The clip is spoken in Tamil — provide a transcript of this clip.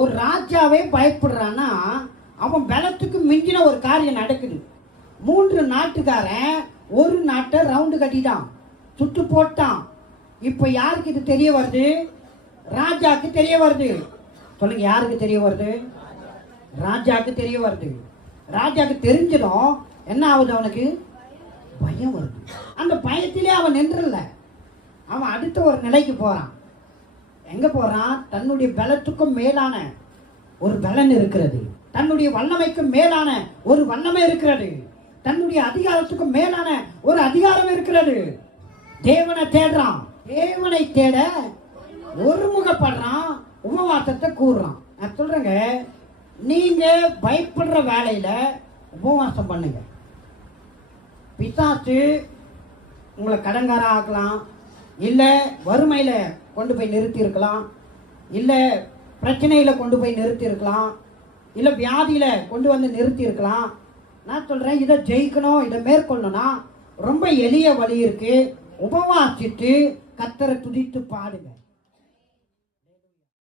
ஒரு ராஜாவே பயப்படுறான்னா அவன் பலத்துக்கு மிஞ்சின ஒரு காரியம் நடக்குது. 3 நாட்டுக்காரன் ஒரு நாட்டை ரவுண்டு கட்டிட்டான், சுட்டு போட்டான். இப்ப யாருக்கு இது தெரிய வருது? ராஜாக்கு தெரிய வருது. சொல்லுங்க, யாருக்கு தெரிய வருது? ராஜாக்கு தெரிய வருது. ராஜாக்கு தெரிஞ்சதும் என்ன ஆகுது? அவனுக்கு பயம் வருது. அந்த பயத்திலே அவன் நின்றல, அவன் அடுத்த ஒரு நிலைக்கு போறான். எங்க போறான்? தன்னுடைய பலத்துக்கும் மேலான ஒரு பலன் இருக்கிறது, தன்னுடைய வல்லமைக்கும் மேலான ஒரு வல்லமை இருக்கிறது, தன்னுடைய அதிகாரத்துக்கும் மேலான ஒரு அதிகாரம் இருக்கிறது. தேவனை தேடுறான், தேவனை தேட ஒருமுகப்படுறான், உபவாசத்தை கூறுறான். நான் சொல்றேங்க, நீங்க பயப்படுற வேலையில உபவாசம் பண்ணுங்க. பிசாசு உங்களை கடன்கார ஆக்கலாம், இல்லை வறுமையில கொண்டு போய் நிறுத்தி இருக்கலாம், இல்லை பிரச்சனையில கொண்டு போய் நிறுத்தி இருக்கலாம், இல்லை வியாதியில கொண்டு வந்து நிறுத்தி இருக்கலாம். நான் சொல்றேன், இதை ஜெயிக்கணும், இதை மேற்கொள்ளணும்னா ரொம்ப எளிய வழி இருக்கு. உபவாசித்து கர்த்தரை துதித்து பாடுங்க.